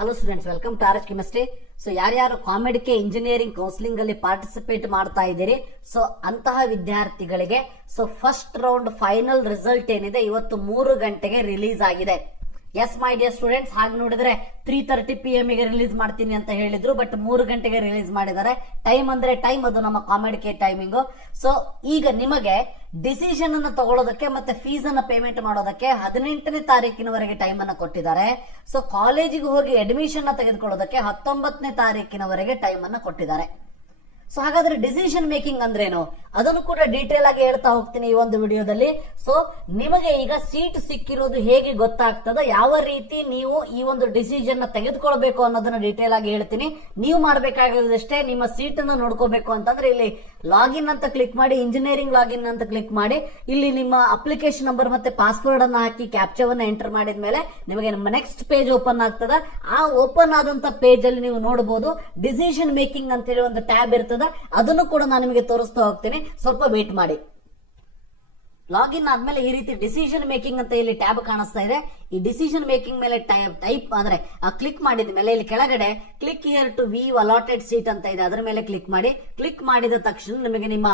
Hello students, welcome to R H chemistry. So ಯಾರ್ಯಾರು ಕಾಮೆಡಿಕೆ engineering counselling ಅಲ್ಲಿ participate ಮಾಡ್ತಾ ಇದ್ದೀರಿ, ಸೊ ಅಂತಹ ವಿದ್ಯಾರ್ಥಿಗಳಿಗೆ ಫಸ್ಟ್ ರೌಂಡ್ ಫೈನಲ್ ರಿಸಲ್ಟ್ ಏನಿದೆ ಇವತ್ತು 3 ಗಂಟೆಗೆ ರಿಲೀಸ್ ಆಗಿದೆ. ಎಸ್ ಮೈ ಡಿಯರ್ ಸ್ಟೂಡೆಂಟ್ಸ್, ಹಾಗೆ ನೋಡಿದ್ರೆ 3:30 PM ಗೆ ರಿಲೀಸ್ ಮಾಡ್ತೀನಿ ಅಂತ ಹೇಳಿದ್ರು, ಬಟ್ 3 ಗಂಟೆಗೆ ರಿಲೀಸ್ ಮಾಡಿದ್ದಾರೆ. ಟೈಮ್ ಅಂದ್ರೆ ಟೈಮ್, ಅದು ನಮ್ಮ ಕಾಮೆಡಿಕೆ ಟೈಮಿಂಗು. ಸೊ ಈಗ ನಿಮಗೆ ಡಿಸಿಷನ್ ಅನ್ನು ತಗೊಳ್ಳೋದಕ್ಕೆ ಮತ್ತೆ ಫೀಸ್ ಅನ್ನ ಪೇಮೆಂಟ್ ಮಾಡೋದಕ್ಕೆ 18ನೇ ತಾರೀಕಿನವರೆಗೆ ಟೈಮ್ ಅನ್ನ ಕೊಟ್ಟಿದ್ದಾರೆ. ಸೊ ಕಾಲೇಜಿಗೆ ಹೋಗಿ ಅಡ್ಮಿಷನ್ ತೆಗೆದುಕೊಳ್ಳೋದಕ್ಕೆ 19ನೇ ತಾರೀಕಿನವರೆಗೆ ಟೈಮ್ ಅನ್ನ ಕೊಟ್ಟಿದ್ದಾರೆ. ಸೊ ಹಾಗಾದ್ರೆ ಡಿಸಿಷನ್ ಮೇಕಿಂಗ್ ಅಂದ್ರೇನು ಅದನ್ನು ಕೂಡ ಡೀಟೇಲ್ ಆಗಿ ಹೇಳ್ತಾ ಹೋಗ್ತೀನಿ ಈ ಒಂದು ವಿಡಿಯೋದಲ್ಲಿ. ಸೊ ನಿಮಗೆ ಈಗ ಸೀಟ್ ಸಿಕ್ಕಿರೋದು ಹೇಗೆ ಗೊತ್ತಾಗ್ತದ, ಯಾವ ರೀತಿ ನೀವು ಈ ಒಂದು ಡಿಸಿಷನ್ ತೆಗೆದುಕೊಳ್ಬೇಕು ಅನ್ನೋದನ್ನ ಡೀಟೇಲ್ ಆಗಿ ಹೇಳ್ತೀನಿ. ನೀವು ಮಾಡ್ಬೇಕಾಗಿರೋದಷ್ಟೇ, ನಿಮ್ಮ ಸೀಟ್ ಅನ್ನು ನೋಡ್ಕೋಬೇಕು ಅಂತಂದ್ರೆ ಇಲ್ಲಿ ಲಾಗಿನ್ ಅಂತ ಕ್ಲಿಕ್ ಮಾಡಿ, ಇಂಜಿನಿಯರಿಂಗ್ ಲಾಗಿನ್ ಅಂತ ಕ್ಲಿಕ್ ಮಾಡಿ, ಇಲ್ಲಿ ನಿಮ್ಮ ಅಪ್ಲಿಕೇಶನ್ ನಂಬರ್ ಮತ್ತೆ ಪಾಸ್ವರ್ಡ್ ಅನ್ನ ಹಾಕಿ ಕ್ಯಾಪ್ಚಾವನ್ನ ಎಂಟರ್ ಮಾಡಿದ ಮೇಲೆ ನಿಮಗೆ ನಮ್ಮ ನೆಕ್ಸ್ಟ್ ಪೇಜ್ ಓಪನ್ ಆಗ್ತದ. ಆ ಓಪನ್ ಆದಂತ ಪೇಜ್ ಅಲ್ಲಿ ನೀವು ನೋಡಬಹುದು ಡಿಸಿಷನ್ ಮೇಕಿಂಗ್ ಅಂತ ಹೇಳಿ ಒಂದು ಟ್ಯಾಬ್ ಇರ್ತದ. ಅದನ್ನು ಕೂಡ ನಾನು ನಿಮಗೆ ತೋರಿಸ್ತಾ ಹೋಗ್ತೀನಿ, ಸ್ವಲ್ಪ ವೇಟ್ ಮಾಡಿ. ಲಾಗಿನ್ ಆದ್ಮೇಲೆ ಈ ರೀತಿ ಡಿಸಿಷನ್ ಮೇಕಿಂಗ್ ಅಂತ ಇಲ್ಲಿ ಟ್ಯಾಬ್ ಕಾಣಿಸ್ತಾ ಇದೆ. ಈ ಡಿಸಿಷನ್ ಮೇಕಿಂಗ್ ಮೇಲೆ ಟೈಪ್ ಅಂದ್ರೆ ಕ್ಲಿಕ್ ಮಾಡಿದ ಮೇಲೆ ಇಲ್ಲಿ ಕೆಳಗಡೆ click here to view allotted seat ಅಂತ ಇದೆ, ಅದರ ಮೇಲೆ ಕ್ಲಿಕ್ ಮಾಡಿ. ಕ್ಲಿಕ್ ಮಾಡಿದ ತಕ್ಷಣ ನಿಮಗೆ ನಿಮ್ಮ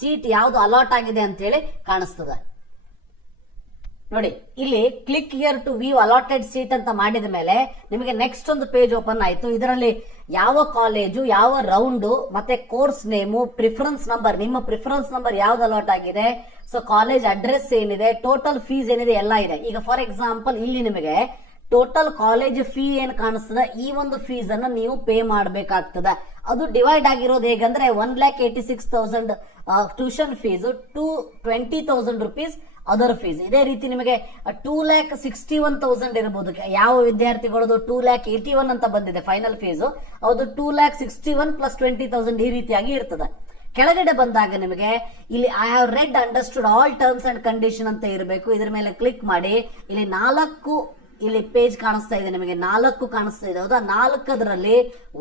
ಸೀಟ್ ಯಾವ್ದು ಅಲಾಟ್ ಆಗಿದೆ ಅಂತ ಹೇಳಿ ಕಾಣಿಸ್ತದೆ. ನೋಡಿ, ಇಲ್ಲಿ click here to view allotted seat ಅಂತ ಮಾಡಿದ ಮೇಲೆ ನಿಮಗೆ ನೆಕ್ಸ್ಟ್ ಒಂದು ಪೇಜ್ ಓಪನ್ ಆಯ್ತು. ಇದರಲ್ಲಿ ಯಾವ ಕಾಲೇಜು, ಯಾವ ರೌಂಡು, ಮತ್ತೆ ಕೋರ್ಸ್ ನೇಮು, ಪ್ರಿಫರೆನ್ಸ್ ನಂಬರ್, ನಿಮ್ಮ ಪ್ರಿಫರೆನ್ಸ್ ನಂಬರ್ ಯಾವ್ದು ಅಲಾಟ್ ಆಗಿದೆ, ಸೊ ಕಾಲೇಜ್ ಅಡ್ರೆಸ್ ಏನಿದೆ, ಟೋಟಲ್ ಫೀಸ್ ಏನಿದೆ ಎಲ್ಲ ಇದೆ. ಈಗ ಫಾರ್ ಎಕ್ಸಾಂಪಲ್ ಇಲ್ಲಿ ನಿಮಗೆ ಟೋಟಲ್ ಕಾಲೇಜ್ ಫೀ ಏನ್ ಕಾಣಿಸ್ತದ, ಈ ಒಂದು ಫೀಸ್ ಅನ್ನ ನೀವು ಪೇ ಮಾಡಬೇಕಾಗ್ತದ. ಅದು ಡಿವೈಡ್ ಆಗಿರೋದು ಹೇಗಂದ್ರೆ 1,86,000 tuition fees, 20,000 rupees other fees. ಇದೇ ರೀತಿ ನಿಮಗೆ 2,61,000 ಇರಬಹುದು. ಯಾವ ವಿದ್ಯಾರ್ಥಿಗಳದು 2,81,000 ಅಂತ ಬಂದಿದೆ ಫೈನಲ್ ಫೀಸ್, ಅದು 2,61,000 ಪ್ಲಸ್ 20,000 ಈ ರೀತಿಯಾಗಿ ಇರ್ತದೆ. ಕೆಳಗಡೆ ಬಂದಾಗ ನಿಮಗೆ ಇಲ್ಲಿ I have read understood all terms and condition ಅಂತ ಇರಬೇಕು. ಇದರ ಮೇಲೆ ಕ್ಲಿಕ್ ಮಾಡಿ. ಇಲ್ಲಿ 4 ಇಲ್ಲಿ ಪೇಜ್ ಕಾಣಿಸ್ತಾ ಇದೆ, ನಿಮಗೆ 4 ಕಾಣಿಸ್ತಾ ಇದೆ. ಹೌದಾ, 4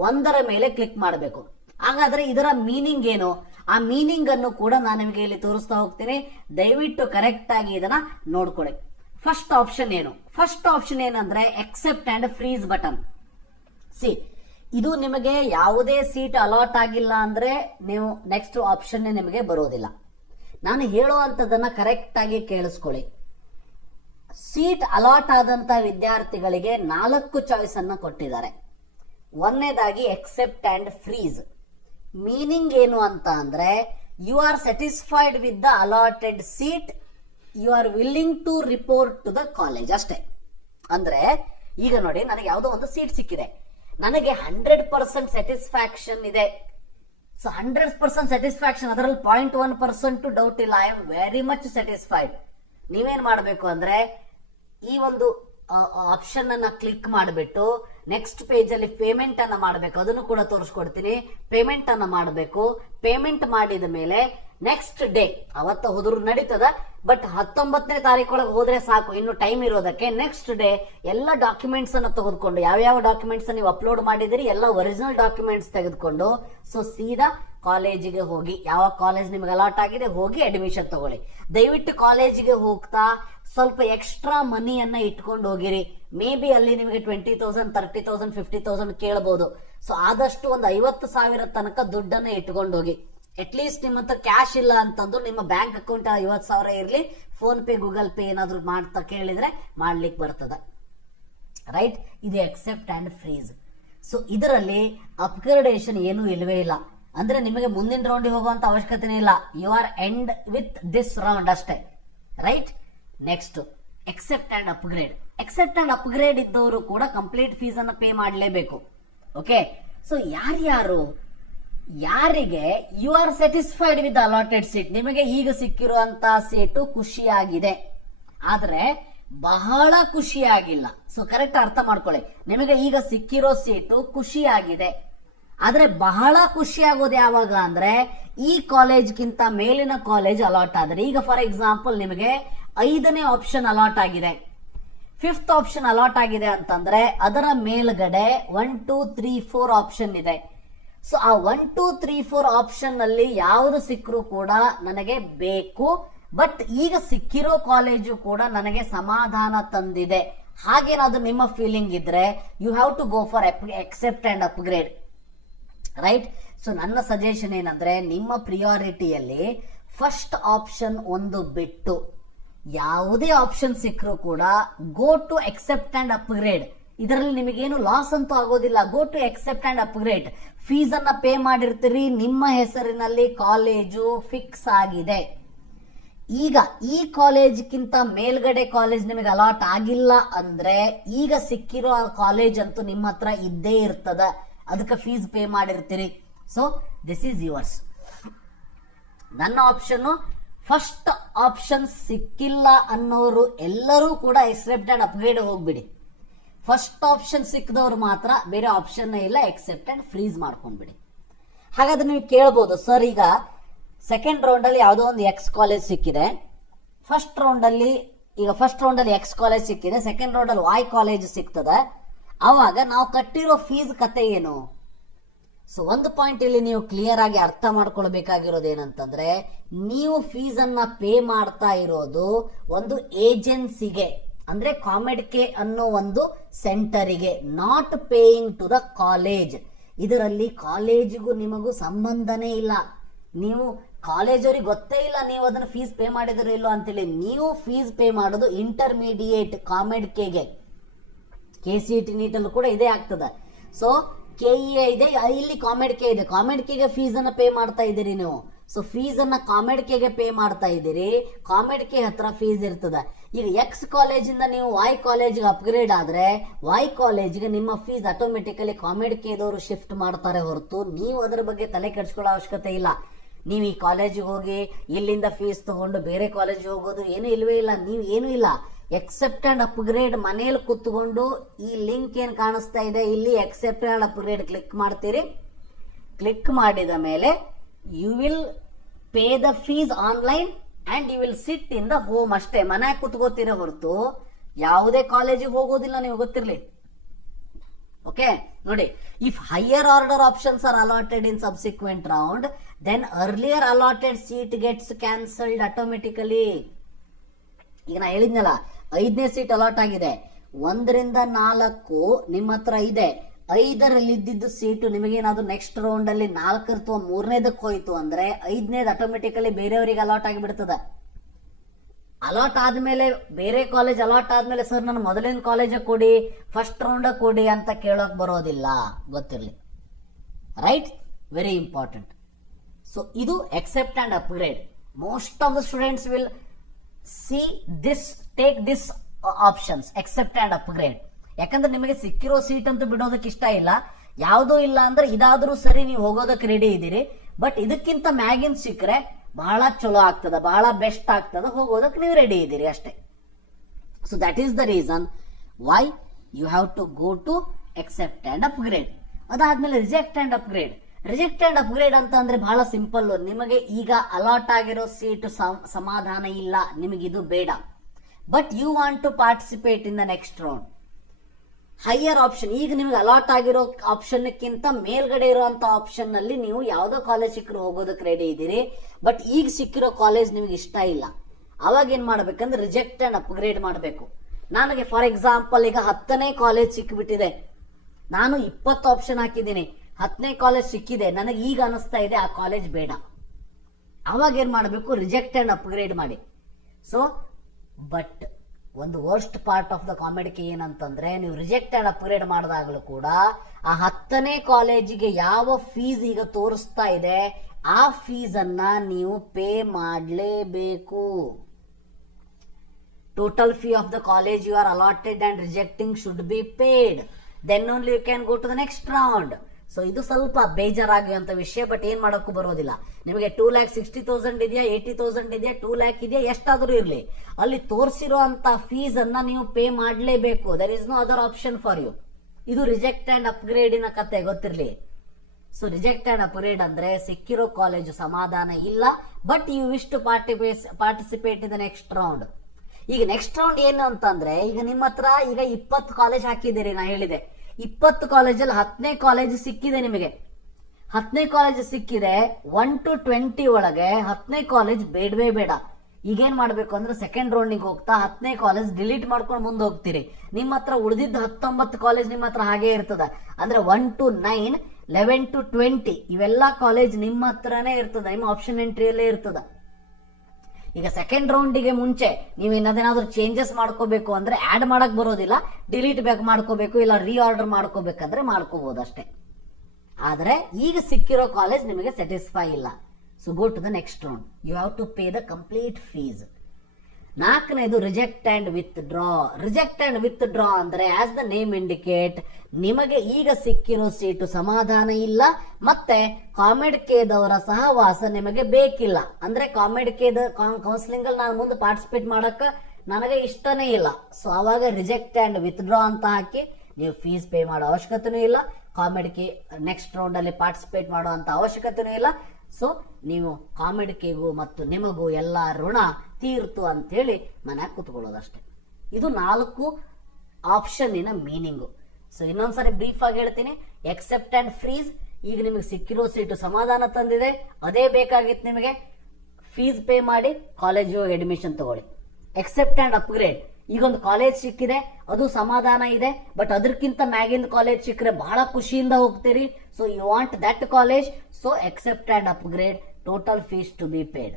ಒಂದರ ಮೇಲೆ ಕ್ಲಿಕ್ ಮಾಡಬೇಕು. ಹಾಗಾದ್ರೆ ಇದರ ಮೀನಿಂಗ್ ಏನು, ಆ ಮೀನಿಂಗ್ ಅನ್ನು ಕೂಡ ನಾನು ನಿಮಗೆ ಇಲ್ಲಿ ತೋರಿಸ್ತಾ ಹೋಗ್ತೀನಿ. ದಯವಿಟ್ಟು ಕರೆಕ್ಟ್ ಆಗಿ ಇದನ್ನ ನೋಡ್ಕೊಳ್ಳಿ. ಫಸ್ಟ್ ಆಪ್ಷನ್ ಏನು, ಫಸ್ಟ್ ಆಪ್ಷನ್ ಏನಂದ್ರೆ accept and freeze button. See, ಇದು ನಿಮಗೆ ಯಾವುದೇ ಸೀಟ್ ಅಲಾಟ್ ಆಗಿಲ್ಲ ಅಂದ್ರೆ ನೀವು ನೆಕ್ಸ್ಟ್ ಆಪ್ಷನ್ ನಿಮಗೆ ಬರೋದಿಲ್ಲ. ನಾನು ಹೇಳುವಂತದನ್ನ ಕರೆಕ್ಟ್ ಆಗಿ ಕೇಳಿಸ್ಕೊಳ್ಳಿ. ಸೀಟ್ ಅಲಾಟ್ ಆದಂತ ವಿದ್ಯಾರ್ಥಿಗಳಿಗೆ 4 ಚಾಯ್ಸ್ ಅನ್ನ ಕೊಟ್ಟಿದ್ದಾರೆ. ಒಂದನೇದಾಗಿ ಎಕ್ಸೆಪ್ಟ್ ಅಂಡ್ ಫ್ರೀಸ್. ಮೀನಿಂಗ್ ಏನು ಅಂತ ಅಂದ್ರೆ you are satisfied with the allotted seat, you are willing to report to the college ಅಷ್ಟೇ. ಅಂದ್ರೆ ಈಗ ನೋಡಿ, ನನಗೆ ಯಾವುದೋ ಒಂದು ಸೀಟ್ ಸಿಕ್ಕಿದೆ, ನನಗೆ 100% ಸ್ಯಾಟಿಸ್ಫ್ಯಾಕ್ಷನ್ ಇದೆ. ಸೊ 100% ಸ್ಯಾಟಿಸ್ಫ್ಯಾಕ್ಷನ್, ಅದರಲ್ಲಿ 0.1% ಡೌಟ್ ಇಲ್ಲ. I am very much satisfied. ನೀವೇನ್ ಮಾಡಬೇಕು ಅಂದ್ರೆ ಈ ಒಂದು ಆಪ್ಷನ್ ಅನ್ನ ಕ್ಲಿಕ್ ಮಾಡಿಬಿಟ್ಟು ನೆಕ್ಸ್ಟ್ ಪೇಜ್ ಅಲ್ಲಿ ಪೇಮೆಂಟ್ ಅನ್ನ ಮಾಡಬೇಕು. ಅದನ್ನು ಕೂಡ ತೋರಿಸ್ಕೊಡ್ತೀನಿ. ಪೇಮೆಂಟ್ ಅನ್ನ ಮಾಡಬೇಕು. ಪೇಮೆಂಟ್ ಮಾಡಿದ ಮೇಲೆ ನೆಕ್ಸ್ಟ್ ಡೇ, ಅವತ್ತ ಹೋದ್ರು ನಡೀತದ, ಬಟ್ 19ನೇ ತಾರೀಕೊಳಗೆ ಹೋದ್ರೆ ಸಾಕು, ಇನ್ನು ಟೈಮ್ ಇರೋದಕ್ಕೆ. ನೆಕ್ಸ್ಟ್ ಡೇ ಎಲ್ಲ ಡಾಕ್ಯುಮೆಂಟ್ಸ್ ಅನ್ನ ತೆಗೆದುಕೊಂಡು, ಯಾವ್ಯಾವ ಡಾಕ್ಯುಮೆಂಟ್ಸ್ ನೀವು ಅಪ್ಲೋಡ್ ಮಾಡಿದಿರಿ ಎಲ್ಲ ಒರಿಜಿನಲ್ ಡಾಕ್ಯುಮೆಂಟ್ಸ್ ತೆಗೆದುಕೊಂಡು ಸೊ ಸೀದಾ ಕಾಲೇಜಿಗೆ ಹೋಗಿ, ಯಾವ ಕಾಲೇಜ್ ನಿಮಗೆ ಅಲಾಟ್ ಆಗಿದೆ ಹೋಗಿ ಅಡ್ಮಿಷನ್ ತಗೊಳ್ಳಿ. ದಯವಿಟ್ಟು ಕಾಲೇಜಿಗೆ ಹೋಗ್ತಾ ಸ್ವಲ್ಪ ಎಕ್ಸ್ಟ್ರಾ ಮನಿಯನ್ನ ಇಟ್ಕೊಂಡು ಹೋಗಿರಿ. ಮೇ ಬಿ ಅಲ್ಲಿ ನಿಮಗೆ 20,000, 30,000, 50,000 ಕೇಳಬಹುದು. ಸೊ ಆದಷ್ಟು ಒಂದು 50,000 ತನಕ ದುಡ್ಡನ್ನ ಇಟ್ಕೊಂಡು ಹೋಗಿ. ಅಟ್ಲೀಸ್ಟ್ ನಿಮ್ಮ ಹತ್ರ ಕ್ಯಾಶ್ ಇಲ್ಲ ಅಂತಂದು ನಿಮ್ಮ ಬ್ಯಾಂಕ್ ಅಕೌಂಟ್ 50,000 ಇರ್ಲಿ, ಫೋನ್ ಪೇ, ಗೂಗಲ್ ಪೇ ಏನಾದ್ರು ಮಾಡ್ತಾ ಕೇಳಿದ್ರೆ ಮಾಡ್ಲಿಕ್ಕೆ ಬರ್ತದ. ರೈಟ್, ಇದು ಎಕ್ಸೆಪ್ಟ್ ಅಂಡ್ ಫ್ರೀಸ್. ಸೊ ಇದರಲ್ಲಿ ಅಪ್ಗ್ರೇಡೇಷನ್ ಏನು ಇಲ್ವೇ ಇಲ್ಲ. ಅಂದ್ರೆ ನಿಮಗೆ ಮುಂದಿನ ರೌಂಡ್ ಹೋಗುವಂತ ಅವಶ್ಯಕತೆ ಇಲ್ಲ. You are end with this round ಅಷ್ಟೇ. Right, next accept and upgrade. Accept and upgrade ಇದ್ದವರು ಕೂಡ ಕಂಪ್ಲೀಟ್ ಫೀಸ್ ಅನ್ನ ಪೇ ಮಾಡಲೇಬೇಕು. ಓಕೆ, ಸೊ ಯಾರಿಗೆ you are satisfied with allotted seat, ನಿಮಗೆ ಈಗ ಸಿಕ್ಕಿರುವಂತ ಸೀಟು ಖುಷಿಯಾಗಿದೆ ಆದ್ರೆ ಬಹಳ ಖುಷಿಯಾಗಿಲ್ಲ. ಸೊ ಕರೆಕ್ಟ್ ಅರ್ಥ ಮಾಡ್ಕೊಳ್ಳಿ, ನಿಮಗೆ ಈಗ ಸಿಕ್ಕಿರೋ ಸೀಟು ಖುಷಿಯಾಗಿದೆ ಆದ್ರೆ ಬಹಳ ಖುಷಿಯಾಗೋದು ಯಾವಾಗ ಅಂದ್ರೆ ಈ ಕಾಲೇಜ್ಗಿಂತ ಮೇಲಿನ ಕಾಲೇಜ್ ಅಲಾಟ್ ಆದ್ರೆ. ಈಗ ಫಾರ್ ಎಕ್ಸಾಂಪಲ್ ನಿಮಗೆ 5ನೇ ಆಪ್ಷನ್ ಅಲಾಟ್ ಆಗಿದೆ, 5th ಆಪ್ಷನ್ ಅಲಾಟ್ ಆಗಿದೆ ಅಂತಂದ್ರೆ ಅದರ ಮೇಲ್ಗಡೆ 1, 2, 3, 4 ಆಪ್ಷನ್ ಇದೆ. ಸೊ ಆ 1, 2, 3, 4 ಆಪ್ಷನ್ ನಲ್ಲಿ ಯಾವುದು ಸಿಕ್ಕರೂ ಕೂಡ ನನಗೆ ಬೇಕು. ಬಟ್ ಈಗ ಸಿಕ್ಕಿರೋ ಕಾಲೇಜು ಕೂಡ ನನಗೆ ಸಮಾಧಾನ ತಂದಿದೆ. ಹಾಗೇನಾದ್ರೂ ನಿಮ್ಮ ಫೀಲಿಂಗ್ ಇದ್ರೆ you have to go for accept and upgrade, right. So ನನ್ನ ಸಜೆಷನ್ ಏನಂದ್ರೆ ನಿಮ್ಮ ಪ್ರಿಯಾರಿಟಿಯಲ್ಲಿ ಫಸ್ಟ್ ಆಪ್ಷನ್ ಒಂದು ಬಿಟ್ಟು ಯಾವುದೇ ಆಪ್ಷನ್ ಸಿಕ್ಕರೂ ಕೂಡ go to accept and upgrade. ಇದರಲ್ಲಿ ನಿಮಗೇನು ಲಾಸ್ ಅಂತೂ ಆಗೋದಿಲ್ಲ. Go to accept and upgrade. Fees ಅನ್ನ ಪೇ ಮಾಡಿರ್ತೀರಿ, ನಿಮ್ಮ ಹೆಸರಿನಲ್ಲಿ ಕಾಲೇಜು ಫಿಕ್ಸ್ ಆಗಿದೆ. ಈಗ ಈ ಕಾಲೇಜ್ಗಿಂತ ಮೇಲ್ಗಡೆ ಕಾಲೇಜ್ ನಿಮಗೆ ಅಲಾಟ್ ಆಗಿಲ್ಲ ಅಂದ್ರೆ ಈಗ ಸಿಕ್ಕಿರೋ ಕಾಲೇಜ್ ಅಂತೂ ನಿಮ್ಮ ಹತ್ರ ಇದ್ದೇ ಇರ್ತದ, ಅದಕ್ಕೆ ಫೀಸ್ ಪೇ ಮಾಡಿರ್ತೀರಿ. So this is yours. ನನ್ನ ಆಪ್ಷನ್ ಫಸ್ಟ್ ಆಪ್ಷನ್ ಸಿಕ್ಕಿಲ್ಲ ಅನ್ನೋರು ಎಲ್ಲರೂ ಕೂಡ ಎಕ್ಸೆಪ್ಟ್ ಅಂಡ್ ಅಪ್ಗ್ರೇಡ್ ಹೋಗ್ಬಿಡಿ. ಫಸ್ಟ್ ಆಪ್ಷನ್ ಸಿಕ್ಕದವ್ರು ಮಾತ್ರ ಬೇರೆ ಆಪ್ಷನ್ ಇಲ್ಲ, ಎಕ್ಸೆಪ್ಟ್ ಅಂಡ್ ಫ್ರೀಸ್ ಮಾಡ್ಕೊಂಡ್ಬಿಡಿ. ಹಾಗಾದ್ರೆ ನೀವು ಕೇಳ್ಬೋದು, ಸರ್ ಈಗ ಸೆಕೆಂಡ್ ರೌಂಡ್ ಅಲ್ಲಿ ಯಾವುದೋ ಒಂದು ಎಕ್ಸ್ ಕಾಲೇಜ್ ಸಿಕ್ಕಿದೆ, ಫಸ್ಟ್ ರೌಂಡ್ ಅಲ್ಲಿ ಎಕ್ಸ್ ಕಾಲೇಜ್ ಸಿಕ್ಕಿದೆ, ಸೆಕೆಂಡ್ ರೌಂಡ್ ಅಲ್ಲಿ ವೈ ಕಾಲೇಜ್ ಸಿಗ್ತದೆ, ಅವಾಗ ನಾವು ಕಟ್ಟಿರೋ ಫೀಸ್ ಕತೆ ಏನು? ಸೊ ಒಂದು ಪಾಯಿಂಟ್ ಇಲ್ಲಿ ನೀವು ಕ್ಲಿಯರ್ ಆಗಿ ಅರ್ಥ ಮಾಡ್ಕೊಳ್ಬೇಕಾಗಿರೋದು ಏನಂತಂದ್ರೆ, ನೀವು ಫೀಸ್ ಅನ್ನ ಪೇ ಮಾಡ್ತಾ ಇರೋದು ಒಂದು ಏಜೆನ್ಸಿಗೆ, ಅಂದ್ರೆ ಕಾಮೆಡ್ಕೆ ಅನ್ನೋ ಒಂದು ಸೆಂಟರಿಗೆ, not paying to the college. ಇದರಲ್ಲಿ ಕಾಲೇಜಿಗೂ ನಿಮಗೂ ಸಂಬಂಧನೇ ಇಲ್ಲ. ನೀವು ಕಾಲೇಜ್ ಅವ್ರಿಗೆ ಗೊತ್ತೇ ಇಲ್ಲ ನೀವು ಅದನ್ನ ಫೀಸ್ ಪೇ ಮಾಡಿದ್ರು ಇಲ್ಲೋ ಅಂತೇಳಿ. ನೀವು ಫೀಸ್ ಪೇ ಮಾಡೋದು ಇಂಟರ್ಮೀಡಿಯೇಟ್ ಕಾಮೆಡ್ಕೆಗೆ. KCET ನೀಟಲ್ಲೂ ಕೂಡ ಇದೇ ಆಗ್ತದೆ. ಸೊ KEA ಇದೆ, ಇಲ್ಲಿ ಕಾಮೆಡ್ಕೆ ಇದೆ. ಕಾಮೆಡ್ಕೆಗೆ ಫೀಸ್ ಅನ್ನ ಪೇ ಮಾಡ್ತಾ ಇದ್ದೀರಿ ನೀವು. ಸೊ ಫೀಸ್ ಅನ್ನ ಕಾಮೆಡ್ಕೆಗೆ ಪೇ ಮಾಡ್ತಾ ಇದ್ದೀರಿ, ಕಾಮೆಡ್ಕೆ ಹತ್ರ ಫೀಸ್ ಇರ್ತದ. ಈಗ ಎಕ್ಸ್ ಕಾಲೇಜಿಂದ ನೀವು ವೈ ಕಾಲೇಜ್ಗೆ ಅಪ್ಗ್ರೇಡ್ ಆದ್ರೆ ವೈ ಕಾಲೇಜ್ಗೆ ನಿಮ್ಮ ಫೀಸ್ ಆಟೋಮೆಟಿಕಲಿ ಕಾಮೆಡ್ಕೆದವರು ಶಿಫ್ಟ್ ಮಾಡ್ತಾರೆ ಹೊರತು ನೀವು ಅದರ ಬಗ್ಗೆ ತಲೆ ಕೆಡಿಸ್ಕೊಳ್ಳೋ ಅವಶ್ಯಕತೆ ಇಲ್ಲ. ನೀವು ಈ ಕಾಲೇಜಿಗೆ ಹೋಗಿ ಇಲ್ಲಿಂದ ಫೀಸ್ ತಗೊಂಡು ಬೇರೆ ಕಾಲೇಜಿಗೆ ಹೋಗೋದು ಏನೂ ಇಲ್ವೇ ಇಲ್ಲ. ನೀವು ಏನೂ ಇಲ್ಲ, ಎಕ್ಸೆಪ್ಟ್ ಅಂಡ್ ಅಪ್ಗ್ರೇಡ್ ಮನೇಲಿ ಕೂತ್ಕೊಂಡು ಈ ಲಿಂಕ್ ಏನ್ ಕಾಣಿಸ್ತಾ ಇದೆ ಇಲ್ಲಿ ಎಕ್ಸೆಪ್ಟ್ ಅಂಡ್ ಅಪ್ಗ್ರೇಡ್ ಕ್ಲಿಕ್ ಮಾಡ್ತೀರಿ. ಕ್ಲಿಕ್ ಮಾಡಿದ ಮೇಲೆ you will pay the fees online and you will sit in the home. ಅಷ್ಟೇ, ಮನೆಯಾಗ ಕೂತ್ಕೋತೀರ ಹೊರತು ಯಾವುದೇ ಕಾಲೇಜಿಗೆ ಹೋಗೋದಿಲ್ಲ, ನೀವು ಗೊತ್ತಿರ್ಲಿ. ಓಕೆ ನೋಡಿ, if higher order options are allotted in subsequent round then earlier allotted seat gets cancelled automatically. ಈಗ ನಾ ಹೇಳಿದ್ನಲ್ಲ, 5ನೇ ಸೀಟ್ ಅಲಾಟ್ ಆಗಿದೆ, 1ರಿಂದ 4 ನಿಮ್ಮ ಹತ್ರ ಇದೆ. 5ರಲ್ಲಿ ಇದ್ದಿದ್ದು ಸೀಟು ನಿಮಗೇನಾದ್ರು ನೆಕ್ಸ್ಟ್ ರೌಂಡ್ ಅಲ್ಲಿ 4 ಅಥವಾ 3ನೇದಕ್ಕೆ ಹೋಯ್ತು ಅಂದ್ರೆ 5ನೇದು ಆಟೋಮೆಟಿಕಲಿ ಬೇರೆಯವರಿಗೆ ಅಲಾಟ್ ಆಗಿಬಿಡ್ತದೆ. ಅಲಾಟ್ ಆದ್ಮೇಲೆ ಬೇರೆ ಕಾಲೇಜ್ ಅಲಾಟ್ ಆದ್ಮೇಲೆ ಸರ್ ನನ್ನ ಮೊದಲಿನ ಕಾಲೇಜ್ ಕೊಡಿ, ಫಸ್ಟ್ ರೌಂಡ್ ಕೊಡಿ ಅಂತ ಕೇಳೋಕ್ ಬರೋದಿಲ್ಲ, ಗೊತ್ತಿರ್ಲಿ. Right, very important. ಸೊ ಇದು accept and upgrade. Most of the students will take this options accept and upgrade. ಯಾಕಂದ್ರೆ ನಿಮಗೆ ಸಿಕ್ಕಿರೋ ಸೀಟ್ ಅಂತೂ ಬಿಡೋದಕ್ಕೆ ಇಷ್ಟ ಇಲ್ಲ. ಯಾವುದೂ ಇಲ್ಲ ಅಂದ್ರೆ ಇದಾದ್ರೂ ಸರಿ ನೀವು ಹೋಗೋದಕ್ಕೆ ರೆಡಿ ಇದ್ದೀರಿ, ಬಟ್ ಇದಕ್ಕಿಂತ ಮ್ಯಾಗಿನ್ ಸಿಕ್ಕರೆ ಬಹಳ ಚಲೋ ಆಗ್ತದ, ಬಹಳ ಬೆಸ್ಟ್ ಆಗ್ತದ, ಹೋಗೋದಕ್ಕೆ ನೀವು ರೆಡಿ ಇದ್ದೀರಿ ಅಷ್ಟೇ. So that is the reason why you have to go to accept and upgrade. ಅದಾದ್ಮೇಲೆ reject and upgrade. Reject and upgrade ಅಂತ ಅಂದ್ರೆ ಬಹಳ ಸಿಂಪಲ್. ನಿಮಗೆ ಈಗ ಅಲಾಟ್ ಆಗಿರೋ ಸೀಟ್ ಸಮಾಧಾನ ಇಲ್ಲ, ನಿಮಗಿದು ಬೇಡ, but you want to participate in the next round. Higher option, ಈಗ ನಿಮ್ಗೆ ಅಲಾಟ್ ಆಗಿರೋ ಆಪ್ಷನ್ಕ್ಕಿಂತ ಮೇಲ್ಗಡೆ ಇರುವಂತ ಆಪ್ಷನ್ ನಲ್ಲಿ ನೀವು ಯಾವ್ದೋ ಕಾಲೇಜ್ ಸಿಕ್ಕರು ಹೋಗೋದಕ್ಕೆ ರೆಡಿ ಇದ್ದೀರಿ, ಬಟ್ ಈಗ ಸಿಕ್ಕಿರೋ ಕಾಲೇಜ್ ನಿಮ್ಗೆ ಇಷ್ಟ ಇಲ್ಲ. ಅವಾಗ ಏನ್ ಮಾಡ್ಬೇಕಂದ್ರೆ ರಿಜೆಕ್ಟ್ ಅಂಡ್ ಅಪ್ಗ್ರೇಡ್ ಮಾಡಬೇಕು. ನನಗೆ ಫಾರ್ ಎಕ್ಸಾಂಪಲ್ ಈಗ 10ನೇ ಕಾಲೇಜ್ ಸಿಕ್ಕಿಬಿಟ್ಟಿದೆ, ನಾನು 20 ಆಪ್ಷನ್ ಹಾಕಿದ್ದೀನಿ, 10ನೇ ಕಾಲೇಜ್ ಸಿಕ್ಕಿದೆ, ನನಗೆ ಈಗ ಅನಿಸ್ತಾ ಇದೆ ಆ ಕಾಲೇಜ್ ಬೇಡ. ಅವಾಗ ಏನ್ ಮಾಡಬೇಕು, ರಿಜೆಕ್ಟ್ ಅಂಡ್ ಅಪ್ಗ್ರೇಡ್ ಮಾಡಿ. ಸೊ ಬಟ್ ಒಂದು ವರ್ಸ್ಟ್ ಪಾರ್ಟ್ ಆಫ್ ದ ಕಾಮೆಡಿಕೆ ಏನಂತಂದ್ರೆ, ನೀವು ರಿಜೆಕ್ಟ್ ಅಂಡ್ ಅಪ್ಗ್ರೇಡ್ ಮಾಡಿದಾಗಲೂ ಕೂಡ ಆ 10ನೇ ಕಾಲೇಜಿಗೆ ಯಾವ ಫೀಸ್ ಈಗ ತೋರಿಸ್ತಾ ಇದೆ ಆ ಫೀಸ್ ಅನ್ನ ನೀವು ಪೇ ಮಾಡಲೇಬೇಕು. Total fee of the college you are allotted and rejecting should be paid, then only you can go to the next round. So ಇದು ಸ್ವಲ್ಪ ಬೇಜಾರಾಗುವಂತ ವಿಷಯ, ಬಟ್ ಏನ್ ಮಾಡೋಕ್ಕೂ ಬರೋದಿಲ್ಲ. ನಿಮಗೆ 2,60,000 ಇದೆಯಾ, 80,000 ಇದೆಯಾ, 2 lakh ಇದೆಯಾ, ಎಷ್ಟಾದ್ರೂ ಇರ್ಲಿ, ಅಲ್ಲಿ ತೋರಿಸಿರೋ ಅಂತ ಫೀಸ್ ಅನ್ನ ನೀವು ಪೇ ಮಾಡಲೇಬೇಕು. There is no other option for you. ಇದು ರಿಜೆಕ್ಟ್ ಅಂಡ್ ಅಪ್ಗ್ರೇಡಿನ ಕತೆ, ಗೊತ್ತಿರ್ಲಿ. ಸೊ ರಿಜೆಕ್ಟ್ ಅಂಡ್ ಅಪ್ಗ್ರೇಡ್ ಅಂದ್ರೆ ಸಿಕ್ಕಿರೋ ಕಾಲೇಜು ಸಮಾಧಾನ ಇಲ್ಲ, but you wish to participate in the next round. ಈಗ ನೆಕ್ಸ್ಟ್ ರೌಂಡ್ ಏನು ಅಂತಂದ್ರೆ, ಈಗ ನಿಮ್ಮ ಹತ್ರ ಈಗ 20 ಕಾಲೇಜ್ ಹಾಕಿದ್ದೀರಿ, ನಾ ಹೇಳಿದೆ 20 ಕಾಲೇಜಲ್ಲಿ 10ನೇ ಕಾಲೇಜ್ ಸಿಕ್ಕಿದೆ ನಿಮಗೆ. 10ನೇ ಕಾಲೇಜ್ ಸಿಕ್ಕಿದೆ, 1 to 20 ಒಳಗೆ 10ನೇ ಕಾಲೇಜ್ ಬೇಡವೇ ಬೇಡ. ಈಗೇನ್ ಮಾಡ್ಬೇಕು ಅಂದ್ರೆ ಸೆಕೆಂಡ್ ರೌಂಡಿಗೆ ಹೋಗ್ತಾ 10ನೇ ಕಾಲೇಜ್ ಡಿಲೀಟ್ ಮಾಡ್ಕೊಂಡು ಮುಂದೆ ಹೋಗ್ತೀರಿ. ನಿಮ್ಮ ಹತ್ರ ಉಳಿದಿದ್ದ 19 ಕಾಲೇಜ್ ನಿಮ್ಮ ಹತ್ರ ಹಾಗೆ ಇರ್ತದ. ಅಂದ್ರೆ 1 to 9, 11 to 20 ಇವೆಲ್ಲಾ ಕಾಲೇಜ್ ನಿಮ್ಮ ಹತ್ರನೇ ಇರ್ತದ, ನಿಮ್ಮ ಆಪ್ಷನ್ ಎಂಟ್ರಿಯಲ್ಲೇ ಇರ್ತದ. ಈಗ ಸೆಕೆಂಡ್ ರೌಂಡಿಗೆ ಮುಂಚೆ ನೀವು ಇನ್ನದೇನಾದ್ರೂ ಚೇಂಜಸ್ ಮಾಡ್ಕೋಬೇಕು ಅಂದ್ರೆ ಆಡ್ ಮಾಡಕ್ ಬರೋದಿಲ್ಲ, ಡಿಲೀಟ್ ಬ್ಯಾಕ್ ಮಾಡ್ಕೋಬೇಕು, ಇಲ್ಲ ರೀಆರ್ಡರ್ ಮಾಡ್ಕೋಬೇಕಂದ್ರೆ ಮಾಡ್ಕೋಬಹುದು ಅಷ್ಟೇ. ಆದ್ರೆ ಈಗ ಸಿಕ್ಕಿರೋ ಕಾಲೇಜ್ ನಿಮಗೆ ಸ್ಯಾಟಿಸ್ಫೈ ಇಲ್ಲ. So go to the next round. You have to pay the complete fees. 4ನೇದು reject and withdraw. Reject and withdraw ಅಂದ್ರೆ ಆಸ್ ದ ನೇಮ್ ಇಂಡಿಕೇಟ್, ನಿಮಗೆ ಈಗ ಸಿಕ್ಕಿರೋ ಸೀಟು ಸಮಾಧಾನ ಇಲ್ಲ, ಮತ್ತೆ ಕಾಮೆಡ್ ಕೇದವರ ಸಹವಾಸ ನಿಮಗೆ ಬೇಕಿಲ್ಲ. ಅಂದ್ರೆ ಕಾಮೆಡ್ ಕೇದ ಕೌನ್ಸಿಲಿಂಗ್ ಅಲ್ಲಿ ನಾನು ಮುಂದೆ ಪಾರ್ಟಿಸಿಪೇಟ್ ಮಾಡಕ ನನಗೆ ಇಷ್ಟನೇ ಇಲ್ಲ. ಸೊ ಅವಾಗ ರಿಜೆಕ್ಟ್ ಅಂಡ್ ವಿತ್ ಡ್ರಾ ಅಂತ ಹಾಕಿ ನೀವು ಫೀಸ್ ಪೇ ಮಾಡೋ ಅವಶ್ಯಕತೆನೂ ಇಲ್ಲ, ಕಾಮೆಡ್ ಕೆ ನೆಕ್ಸ್ಟ್ ರೌಂಡ್ ಅಲ್ಲಿ ಪಾರ್ಟಿಸಿಪೇಟ್ ಮಾಡುವಂತ ಅವಶ್ಯಕತೆನೂ ಇಲ್ಲ. ಸೊ ನೀವು ಕಾಮೆಡ್ ಕೇಗೂ ಮತ್ತು ನಿಮಗೂ ಎಲ್ಲಾ ಋಣ ತೀರ್ತು ಅಂತ ಹೇಳಿ ಮನ್ಯಾಗ ಕುತ್ಕೊಳ್ಳೋದಷ್ಟೇ. ಇದು 4 ಆಪ್ಷನ್ನಿನ ಮೀನಿಂಗು. ಸೊ ಇನ್ನೊಂದ್ಸರಿ ಬ್ರೀಫ್ ಆಗಿ ಹೇಳ್ತೀನಿ. ಎಕ್ಸೆಪ್ಟ್ ಅಂಡ್ ಫ್ರೀಸ್, ಈಗ ನಿಮಗೆ ಸಿಕ್ಕಿರೋ ಸೀಟು ಸಮಾಧಾನ ತಂದಿದೆ, ಅದೇ ಬೇಕಾಗಿತ್ತು ನಿಮಗೆ, ಫೀಸ್ ಪೇ ಮಾಡಿ ಕಾಲೇಜ್ ಹೋಗಿ ಅಡ್ಮಿಷನ್ ತಗೊಳ್ಳಿ. ಎಕ್ಸೆಪ್ಟ್ ಅಂಡ್ ಅಪ್ಗ್ರೇಡ್, ಈಗೊಂದು ಕಾಲೇಜ್ ಸಿಕ್ಕಿದೆ, ಅದು ಸಮಾಧಾನ ಇದೆ, ಬಟ್ ಅದಕ್ಕಿಂತ ಮ್ಯಾಗಿಂದ ಕಾಲೇಜ್ ಸಿಕ್ಕರೆ ಬಹಳ ಖುಷಿಯಿಂದ ಹೋಗ್ತೀರಿ. So you want that college, so accept and upgrade, total fees to be paid.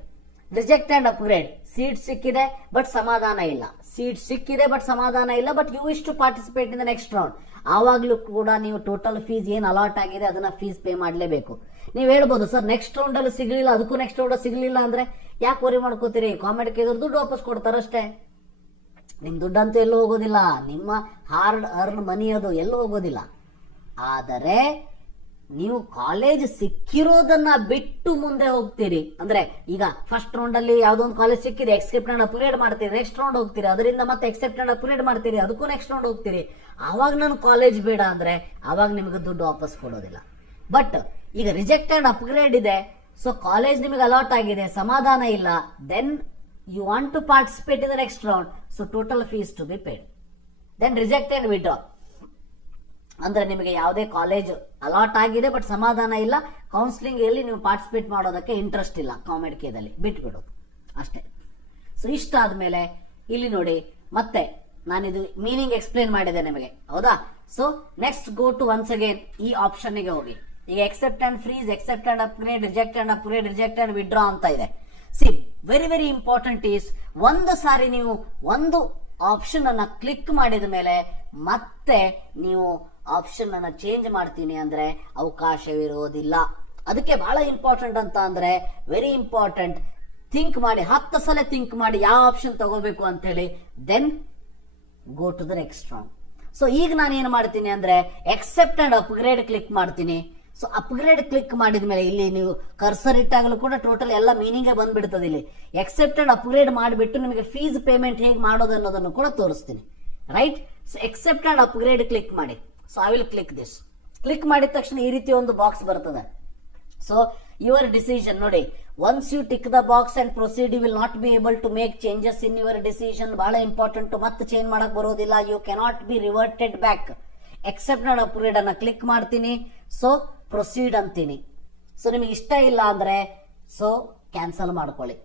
Reject and upgrade, seat ಸಿಕ್ಕಿದೆ ಬಟ್ ಸಮಾಧಾನ ಇಲ್ಲ, ಸೀಟ್ ಸಿಕ್ಕಿದೆ ಬಟ್ ಸಮಾಧಾನ ಇಲ್ಲ, but you wish to participate in the next round. ಆವಾಗ್ಲೂ ಕೂಡ ನೀವು ಟೋಟಲ್ ಫೀಸ್ ಏನ್ ಅಲಾಟ್ ಆಗಿದೆ ಅದನ್ನ ಫೀಸ್ ಪೇ ಮಾಡಲೇಬೇಕು. ನೀವು ಹೇಳ್ಬೋದು ಸರ್ ನೆಕ್ಸ್ಟ್ ರೌಂಡ್ ಅಲ್ಲಿ ಸಿಗ್ಲಿಲ್ಲ, ಅದಕ್ಕೂ ನೆಕ್ಸ್ಟ್ ರೌಂಡ್ ಸಿಗ್ಲಿಲ್ಲ ಅಂದ್ರೆ ಯಾಕೆ ವರಿ ಮಾಡ್ಕೋತೀರಿ, ಕಾಮೆಡ್ ಕೇದವ್ರು ದುಡ್ಡು ವಾಪಸ್ ಕೊಡ್ತಾರಷ್ಟೇ. ನಿಮ್ ದುಡ್ಡಂತೂ ಎಲ್ಲೂ ಹೋಗೋದಿಲ್ಲ, ನಿಮ್ಮ ಹಾರ್ಡ್ ಅರ್ನ್ ಮನಿ ಅದು ಎಲ್ಲೂ ಹೋಗೋದಿಲ್ಲ. ಆದರೆ ನೀವು ಕಾಲೇಜ್ ಸಿಕ್ಕಿರೋದನ್ನ ಬಿಟ್ಟು ಮುಂದೆ ಹೋಗ್ತೀರಿ. ಅಂದ್ರೆ ಈಗ ಫಸ್ಟ್ ರೌಂಡ್ ಅಲ್ಲಿ ಯಾವ್ದೋ ಒಂದು ಕಾಲೇಜ್ ಸಿಕ್ಕಿದೆ, ಎಕ್ಸೆಪ್ಟ್ ಅಂಡ್ ಅಪ್ಗ್ರೇಡ್ ಮಾಡ್ತೀರಿ, ನೆಕ್ಸ್ಟ್ ರೌಂಡ್ ಹೋಗ್ತೀರಿ, ಅದರಿಂದ ಮತ್ತೆ ಎಕ್ಸೆಪ್ಟ್ ಅಂಡ್ ಅಪ್ಗ್ರೇಡ್ ಮಾಡ್ತೀರಿ, ಅದಕ್ಕೂ ನೆಕ್ಸ್ಟ್ ರೌಂಡ್ ಹೋಗ್ತೀರಿ. ಆವಾಗ ನಾನು ಕಾಲೇಜ್ ಬೇಡ ಅಂದ್ರೆ ಆವಾಗ ನಿಮಗೆ ದುಡ್ಡು ವಾಪಸ್ ಕೊಡೋದಿಲ್ಲ. ಬಟ್ ಈಗ ರಿಜೆಕ್ಟ್ ಅಂಡ್ ಅಪ್ಗ್ರೇಡ್ ಇದೆ, ಸೊ ಕಾಲೇಜ್ ನಿಮಗೆ ಅಲಾಟ್ ಆಗಿದೆ, ಸಮಾಧಾನ ಇಲ್ಲ, then you want to participate in the next round, so total fees to be paid. Then reject and withdraw ಅಂದ್ರೆ ನಿಮಗೆ ಯಾವುದೇ ಕಾಲೇಜ್ ಅಲಾಟ್ ಆಗಿದೆ ಬಟ್ ಸಮಾಧಾನ ಇಲ್ಲ, ಕೌನ್ಸಿಲಿಂಗ್ ಅಲ್ಲಿ ನೀವು ಪಾರ್ಟಿಸಿಪೇಟ್ ಮಾಡೋದಕ್ಕೆ ಇಂಟ್ರೆಸ್ಟ್ ಇಲ್ಲ, ಕಾಮೆಡ್ ಕೇದಲ್ಲಿ ಬಿಟ್ಬಿಡೋದು ಅಷ್ಟೇ. ಸೊ ಇಷ್ಟ ಆದ್ಮೇಲೆ ಇಲ್ಲಿ ನೋಡಿ, ಮತ್ತೆ ನಾನಿದು ಮೀನಿಂಗ್ ಎಕ್ಸ್ಪ್ಲೇನ್ ಮಾಡಿದೆ ನಿಮಗೆ, ಹೌದಾ? So next go to once again ಈ ಆಪ್ಷನ್ ಗೆ ಹೋಗಿ. ಈಗ accept and freeze, accept and upgrade, reject and upgrade, reject and withdraw ಅಂತ ಇದೆ. ಸಿ ವೆರಿ ಇಂಪಾರ್ಟೆಂಟ್ ಈಸ್, ಒಂದು ಸಾರಿ ನೀವು ಒಂದು ಆಪ್ಷನ್ ಅನ್ನ ಕ್ಲಿಕ್ ಮಾಡಿದ ಮೇಲೆ ಮತ್ತೆ ನೀವು ಆಪ್ಷನ್ ಅನ್ನ ಚೇಂಜ್ ಮಾಡ್ತೀನಿ ಅಂದ್ರೆ ಅವಕಾಶವಿರೋದಿಲ್ಲ. ಅದಕ್ಕೆ ಬಹಳ ಇಂಪಾರ್ಟೆಂಟ್ ಅಂತ ಅಂದ್ರೆ ವೆರಿ ಇಂಪಾರ್ಟೆಂಟ್, ಥಿಂಕ್ ಮಾಡಿ, 10 ಸಲ ಥಿಂಕ್ ಮಾಡಿ ಯಾವ ಆಪ್ಷನ್ ತಗೋಬೇಕು ಅಂತ ಹೇಳಿ, then go to the next round. So ಈಗ ನಾನು ಏನ್ ಮಾಡ್ತೀನಿ ಅಂದ್ರೆ ಎಕ್ಸೆಪ್ಟ್ ಅಂಡ್ ಅಪ್ಗ್ರೇಡ್ ಕ್ಲಿಕ್ ಮಾಡ್ತೀನಿ. ಸೊ ಅಪ್ಗ್ರೇಡ್ ಕ್ಲಿಕ್ ಮಾಡಿದ ಮೇಲೆ ಇಲ್ಲಿ ನೀವು ಕರ್ಸರ್ ಇಟ್ಟಾಗಲೂ ಕೂಡ ಟೋಟಲ್ ಎಲ್ಲ ಮೀನಿಂಗ್ ಬಂದ್ಬಿಡ್ತದೆ. ಇಲ್ಲಿ ಎಕ್ಸೆಪ್ಟ್ ಅಂಡ್ ಅಪ್ಗ್ರೇಡ್ ಮಾಡಿಬಿಟ್ಟು ನಿಮಗೆ ಫೀಸ್ ಪೇಮೆಂಟ್ ಹೇಗೆ ಮಾಡೋದು ಅನ್ನೋದನ್ನು ಕೂಡ ತೋರಿಸ್ತೀನಿ, right? So accept and upgrade click ಮಾಡಿ. So I will click this. Click ಮಾಡಿದ ತಕ್ಷಣ ಈ ರೀತಿ ಒಂದು ಬಾಕ್ಸ್ ಬರ್ತದೆ. ಸೊ ಯುವರ್ ಡಿಸಿಷನ್ ನೋಡಿ, once you tick the box and proceed, you will not be able to make changes in your decision. ಬಹಳ important, ಮತ್ತೆ ಚೇಂಜ್ ಮಾಡಕ್ ಬರೋದಿಲ್ಲ. You cannot be reverted back. Accept and upgrade ಅನ್ನ click ಮಾಡ್ತೀನಿ. So proceed ಅಂತೀನಿ. So ನಿಮಗೆ ಇಷ್ಟ ಇಲ್ಲ ಅಂದ್ರೆ ಸೊ ಕ್ಯಾನ್ಸಲ್ ಮಾಡ್ಕೊಳ್ಳಿ.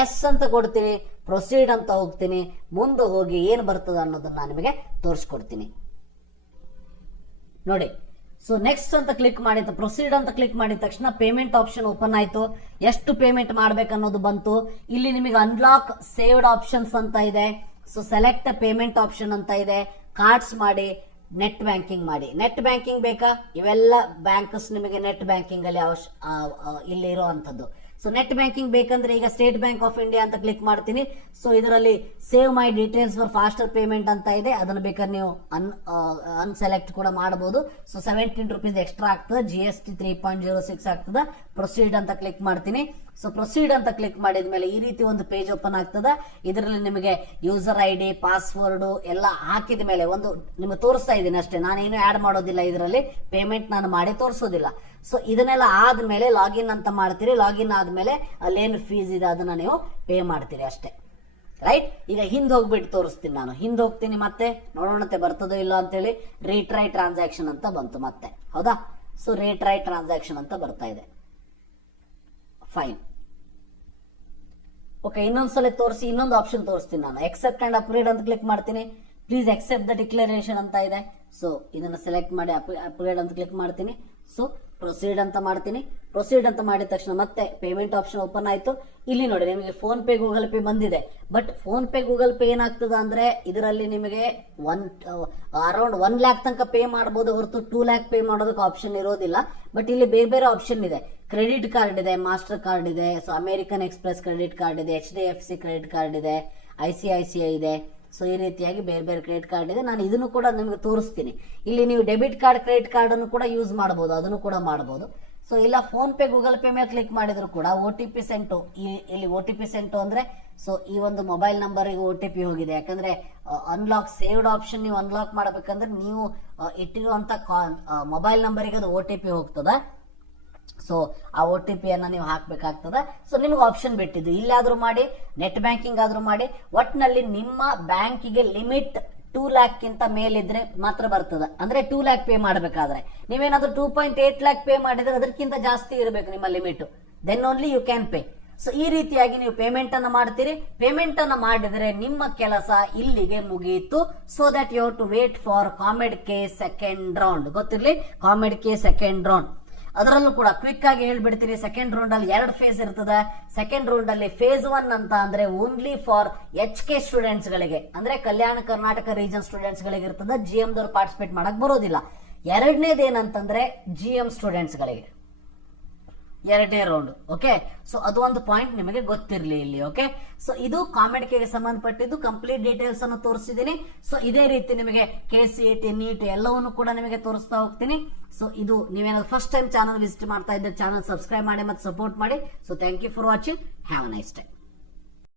ಎಸ್ ಅಂತ ಕೊಡ್ತೀನಿ, ಪ್ರೊಸೀಡ್ ಅಂತ ಹೋಗ್ತೀನಿ. ಮುಂದೆ ಹೋಗಿ ಏನ್ ಬರ್ತದ ಅನ್ನೋದನ್ನ ನಾನು ನಿಮಗೆ ತೋರಿಸ್ಕೊಡ್ತೀನಿ ನೋಡಿ. ಸೊ ನೆಕ್ಸ್ಟ್ ಅಂತ ಕ್ಲಿಕ್ ಮಾಡಿದ, ಪ್ರೊಸೀಡ್ ಅಂತ ಕ್ಲಿಕ್ ಮಾಡಿದ ತಕ್ಷಣ ಪೇಮೆಂಟ್ ಆಪ್ಷನ್ ಓಪನ್ ಆಯ್ತು. ಎಷ್ಟು ಪೇಮೆಂಟ್ ಮಾಡ್ಬೇಕನ್ನೋದು ಬಂತು. ಇಲ್ಲಿ ನಿಮಗೆ ಅನ್ಲಾಕ್ ಸೇವ್ಡ್ ಆಪ್ಷನ್ಸ್ ಅಂತ ಇದೆ. ಸೊ ಸೆಲೆಕ್ಟ್ ಪೇಮೆಂಟ್ ಆಪ್ಷನ್ ಅಂತ ಇದೆ. ಕಾರ್ಡ್ಸ್ ಮಾಡಿ, ನೆಟ್ ಬ್ಯಾಂಕಿಂಗ್ ಮಾಡಿ. ನೆಟ್ ಬ್ಯಾಂಕಿಂಗ್ ಬೇಕಾ? ಇವೆಲ್ಲ ಬ್ಯಾಂಕ್ಸ್ ನಿಮಗೆ ನೆಟ್ ಬ್ಯಾಂಕಿಂಗ್ ಅಲ್ಲಿ ಇಲ್ಲಿ ಇರುವಂತದ್ದು. ಸೊ ನೆಟ್ ಬ್ಯಾಂಕಿಂಗ್ ಬೇಕಂದ್ರೆ ಈಗ ಸ್ಟೇಟ್ ಬ್ಯಾಂಕ್ ಆಫ್ ಇಂಡಿಯಾ ಅಂತ ಕ್ಲಿಕ್ ಮಾಡ್ತೀನಿ. ಸೊ ಇದರಲ್ಲಿ save my details for faster payment ಅಂತ ಇದೆ, ಅದನ್ನ ಬೇಕಾದ್ರೆ ನೀವು ಅನ್ಸೆಲೆಕ್ಟ್ ಕೂಡ ಮಾಡಬಹುದು. ಸೊ 17 ರೂಪೀಸ್ ಎಕ್ಸ್ಟ್ರಾ ಆಗ್ತದೆ, GST 3.06 ಆಗ್ತದೆ. ಪ್ರೊಸೀಡ್ ಅಂತ ಕ್ಲಿಕ್ ಮಾಡ್ತೀನಿ. ಸೊ ಪ್ರೊಸೀಡ್ ಅಂತ ಕ್ಲಿಕ್ ಮಾಡಿದ ಮೇಲೆ ಈ ರೀತಿ ಒಂದು ಪೇಜ್ ಓಪನ್ ಆಗ್ತದೆ. ಇದರಲ್ಲಿ ನಿಮಗೆ ಯೂಸರ್ ID, ಪಾಸ್ವರ್ಡ್ ಎಲ್ಲ ಹಾಕಿದ ಮೇಲೆ ಒಂದು ನಿಮಗೆ ತೋರಿಸ್ತಾ ಇದ್ದೀನಿ ಅಷ್ಟೇ, ನಾನೇನು ಆಡ್ ಮಾಡೋದಿಲ್ಲ ಇದರಲ್ಲಿ, ಪೇಮೆಂಟ್ ನಾನು ಮಾಡಿ ತೋರಿಸೋದಿಲ್ಲ. ಸೊ ಇದನ್ನೆಲ್ಲ ಆದ್ಮೇಲೆ ಲಾಗಿನ್ ಅಂತ ಮಾಡ್ತೀರಿ. ಲಾಗಿನ್ ಆದ್ಮೇಲೆ ಅಲ್ಲೇನು ಫೀಸ್ ಇದೆ ಅದನ್ನ ನೀವು ಪೇ ಮಾಡ್ತೀರಿ ಅಷ್ಟೇ, ರೈಟ್? ಈಗ ಹಿಂದೆ ಹೋಗ್ಬಿಟ್ಟು ತೋರಿಸ್ತೀನಿ ನಾನು. ಹಿಂದೆ ಹೋಗ್ತೀನಿ, ಮತ್ತೆ ನೋಡೋಣತೆ ಬರ್ತದೋ ಇಲ್ಲ ಅಂತೇಳಿ. ರೀಟ್ರೈ ಟ್ರಾನ್ಸಾಕ್ಷನ್ ಅಂತ ಬಂತು ಮತ್ತೆ, ಹೌದಾ? ಸೊ ರೀಟ್ರೈ ಟ್ರಾನ್ಸಾಕ್ಷನ್ ಅಂತ ಬರ್ತಾ ಇದೆ. ಫೈನ್, ಓಕೆ, ಇನ್ನೊಂದ್ಸಲ ತೋರಿಸಿ, ಇನ್ನೊಂದು ಆಪ್ಷನ್ ತೋರಿಸ್ತೀನಿ ನಾನು. ಎಕ್ಸೆಪ್ಟ್ ಅಂಡ್ ಅಪ್ಗ್ರೇಡ್ ಅಂತ ಕ್ಲಿಕ್ ಮಾಡ್ತೀನಿ. ಪ್ಲೀಸ್ ಎಕ್ಸೆಪ್ಟ್ ದ ಡಿಕ್ಲರೇಷನ್ ಅಂತ ಇದೆ. ಸೊ ಇದನ್ನ ಸೆಲೆಕ್ಟ್ ಮಾಡಿ ಅಪ್ಗ್ರೇಡ್ ಅಂತ ಕ್ಲಿಕ್ ಮಾಡ್ತೀನಿ. ಸೊ ಪ್ರೊಸೀಡ್ ಅಂತ ಮಾಡ್ತೀನಿ. ಪ್ರೊಸೀಡ್ ಅಂತ ಮಾಡಿದ ತಕ್ಷಣ ಮತ್ತೆ ಪೇಮೆಂಟ್ ಆಪ್ಷನ್ ಓಪನ್ ಆಯ್ತು. ಇಲ್ಲಿ ನೋಡಿ ನಿಮಗೆ ಫೋನ್ ಪೇ ಗೂಗಲ್ ಪೇ ಬಂದಿದೆ. But phone pay Google pay ಏನಾಗ್ತದ ಅಂದ್ರೆ ಇದರಲ್ಲಿ ನಿಮಗೆ ಅರೌಂಡ್ 1 lakh ತನಕ ಪೇ ಮಾಡಬಹುದು ಹೊರತು 2 lakh ಪೇ ಮಾಡೋದಕ್ಕೆ ಆಪ್ಷನ್ ಇರೋದಿಲ್ಲ. ಬಟ್ ಇಲ್ಲಿ ಬೇರೆ ಬೇರೆ ಆಪ್ಷನ್ ಇದೆ. ಕ್ರೆಡಿಟ್ ಕಾರ್ಡ್ ಇದೆ, ಮಾಸ್ಟರ್ ಕಾರ್ಡ್ ಇದೆ, so American express credit card ಇದೆ, HDFC ಕ್ರೆಡಿಟ್ ಕಾರ್ಡ್ ಇದೆ, ICICI ಇದೆ. ಸೊ ಈ ರೀತಿಯಾಗಿ ಬೇರೆ ಬೇರೆ ಕ್ರೆಡಿಟ್ ಕಾರ್ಡ್ ಇದೆ. ನಾನು ಇದನ್ನು ಕೂಡ ನಿಮಗೆ ತೋರಿಸ್ತೀನಿ. ಇಲ್ಲಿ ನೀವು ಡೆಬಿಟ್ ಕಾರ್ಡ್, ಕ್ರೆಡಿಟ್ ಕಾರ್ಡ್ ಅನ್ನು ಕೂಡ ಯೂಸ್ ಮಾಡಬಹುದು, ಅದನ್ನು ಕೂಡ ಮಾಡಬಹುದು. ಸೊ ಇಲ್ಲ ಫೋನ್ ಪೇ ಗೂಗಲ್ ಪೇ ಮೇಲೆ ಕ್ಲಿಕ್ ಮಾಡಿದ್ರು ಕೂಡ OTP ಸೆಂಟು, ಇಲ್ಲಿ OTP ಸೆಂಟು ಅಂದ್ರೆ ಸೊ ಈ ಒಂದು ಮೊಬೈಲ್ ನಂಬರ್ಗೆ OTP ಹೋಗಿದೆ. ಯಾಕಂದ್ರೆ ಅನ್ಲಾಕ್ ಸೇವ್ಡ್ ಆಪ್ಷನ್ ನೀವು ಅನ್ಲಾಕ್ ಮಾಡಬೇಕಂದ್ರೆ ನೀವು ಇಟ್ಟಿರುವಂತ ಮೊಬೈಲ್ ನಂಬರಿಗೆ ಅದು OTP ಹೋಗ್ತದ. ಸೊ ಆ OTP ಅನ್ನ ನೀವು ಹಾಕ್ಬೇಕಾಗ್ತದ. ಸೊ ನಿಮ್ಗೆ ಆಪ್ಷನ್ ಬಿಟ್ಟಿದ್ದು ಇಲ್ಲಾದ್ರೂ ಮಾಡಿ, ನೆಟ್ ಬ್ಯಾಂಕಿಂಗ್ ಆದ್ರೂ ಮಾಡಿ, ಒಟ್ನಲ್ಲಿ ನಿಮ್ಮ ಬ್ಯಾಂಕಿಗೆ ಲಿಮಿಟ್ 2 lakh ಕಿಂತ ಮೇಲಿದ್ರೆ ಮಾತ್ರ ಬರ್ತದ. ಅಂದ್ರೆ 2 lakh ಪೇ ಮಾಡಬೇಕಾದ್ರೆ ನೀವೇನಾದ್ರೂ 2.8 lakh ಪೇ ಮಾಡಿದ್ರೆ ಅದಕ್ಕಿಂತ ಜಾಸ್ತಿ ಇರಬೇಕು ನಿಮ್ಮ limit, then only you can pay. So ಈ ರೀತಿಯಾಗಿ ನೀವು ಪೇಮೆಂಟ್ ಅನ್ನ ಮಾಡ್ತೀರಿ. ಪೇಮೆಂಟ್ ಅನ್ನ ಮಾಡಿದ್ರೆ ನಿಮ್ಮ ಕೆಲಸ ಇಲ್ಲಿಗೆ ಮುಗಿಯಿತು. So that you have to wait for COMEDK second round. ಗೊತ್ತಿರ್ಲಿ, COMEDK ಸೆಕೆಂಡ್ ರೌಂಡ್. ಅದರಲ್ಲೂ ಕೂಡ ಕ್ವಿಕ್ ಆಗಿ ಹೇಳ್ಬಿಡ್ತೀರಿ. ಸೆಕೆಂಡ್ ರೌಂಡ್ ಅಲ್ಲಿ 2 ಫೇಸ್ ಇರ್ತದೆ. ಸೆಕೆಂಡ್ ರೌಂಡ್ ಅಲ್ಲಿ ಫೇಸ್ 1 ಅಂತ ಅಂದ್ರೆ ಓನ್ಲಿ ಫಾರ್ HK ಸ್ಟೂಡೆಂಟ್ಸ್ ಗಳಿಗೆ, ಅಂದ್ರೆ ಕಲ್ಯಾಣ ಕರ್ನಾಟಕ ರೀಜನ್ ಸ್ಟೂಡೆಂಟ್ಸ್ ಗಳಿಗೆ ಇರ್ತದೆ. GM ದವ್ರು ಪಾರ್ಟಿಸಿಪೇಟ್ ಮಾಡಕ್ ಬರೋದಿಲ್ಲ. ಎರಡನೇದೇನಂತಂದ್ರೆ GM ಸ್ಟೂಡೆಂಟ್ಸ್ ಗಳಿಗೆ 2ನೇ ರೌಂಡ್. ಓಕೆ, ಸೊ ಅದು ಒಂದು ಪಾಯಿಂಟ್ ನಿಮಗೆ ಗೊತ್ತಿರಲಿ ಇಲ್ಲಿ. ಓಕೆ, ಸೊ ಇದು COMEDK ಸಂಬಂಧಪಟ್ಟಿದ್ದು ಕಂಪ್ಲೀಟ್ ಡೀಟೇಲ್ಸ್ ಅನ್ನು ತೋರಿಸಿದ್ದೀನಿ. ಸೊ ಇದೇ ರೀತಿ ನಿಮಗೆ KCET, NEET ಎಲ್ಲವನ್ನು ಕೂಡ ನಿಮಗೆ ತೋರಿಸ್ತಾ ಹೋಗ್ತೀನಿ. ಸೊ ಇದು ನೀವೇನಾದ್ರು ಫಸ್ಟ್ ಟೈಮ್ ಚಾನಲ್ ವಿಸಿಟ್ ಮಾಡ್ತಾ ಇದ್ದರೆ ಚಾನಲ್ ಸಬ್ಸ್ಕ್ರೈಬ್ ಮಾಡಿ ಮತ್ತು ಸಪೋರ್ಟ್ ಮಾಡಿ. So thank you for watching. Have a nice day.